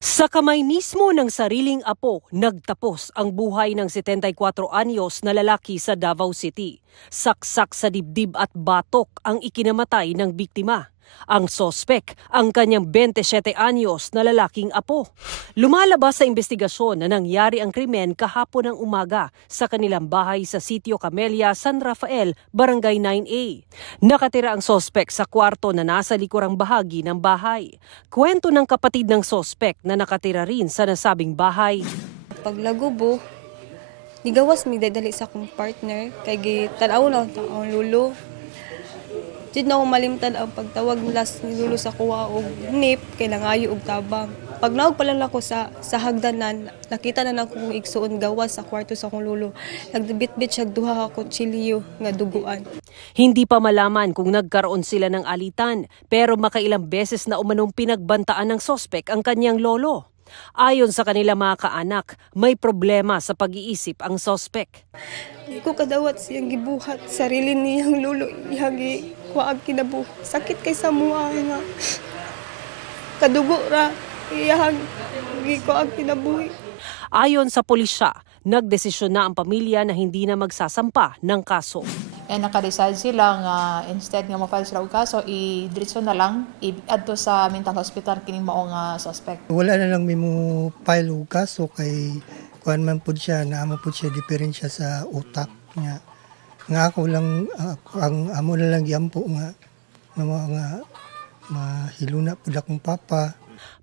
Sa kamay mismo ng sariling apo, nagtapos ang buhay ng 74 anyos na lalaki sa Davao City. Saksak sa dibdib at batok ang ikinamatay ng biktima. Ang sospek, ang kanyang 27 anyos na lalaking apo. Lumalabas sa investigasyon na nangyari ang krimen kahapon ng umaga sa kanilang bahay sa Sitio Camellia, San Rafael, Barangay 9A. Nakatira ang sospek sa kwarto na nasa likurang bahagi ng bahay. Kwento ng kapatid ng sospek na nakatira rin sa nasabing bahay. Paglagubo, nigawas mi dadali sa akong partner kay gitanaw na ang lulo. Did na ako malimtan ang pagtawag last ni lulo sa kuha og nip kay nangayo og tabang. Pag naog pa lang ako sa hagdanan, nakita na akong igsuon gawas sa kwarto sa akong lulo. Nagdibit-bit siya duha ka kutsilyo nga duguan. Hindi pa malaman kung nagkaroon sila ng alitan, pero makailang beses na umanong pinagbantaan ng sospek ang kanyang lolo. Ayon sa kanila mga kaanak, may problema sa pag-iisip ang sospek. Di ko kadawat siyang gibuhat, sarili niyang lulo, ihagi kuwaag kinabuhi. Sakit kay sa mua nga, kadugo ra, iyang kuwaag kinabuhi. Ayon sa pulisya, nagdesisyon na ang pamilya na hindi na magsasampa ng kaso. Naka-decide sila nga instead nga ma-file sila og kaso, i-diretso na lang, i-adto sa mental hospital kining mao nga suspect. Wala na lang mo file og kaso kay kuan man pud siya, naamo pud siya diferensya sa utak niya. Nga ako lang, ang amo na lang giampo nga mahiluna pud akong papa.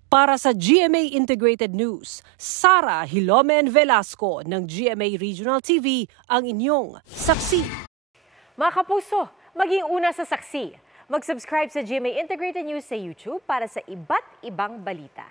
Para sa GMA Integrated News, Sara Hilomen Velasco ng GMA Regional TV ang inyong saksi. Mga kapuso, maging una sa saksi. Mag-subscribe sa GMA Integrated News sa YouTube para sa iba't ibang balita.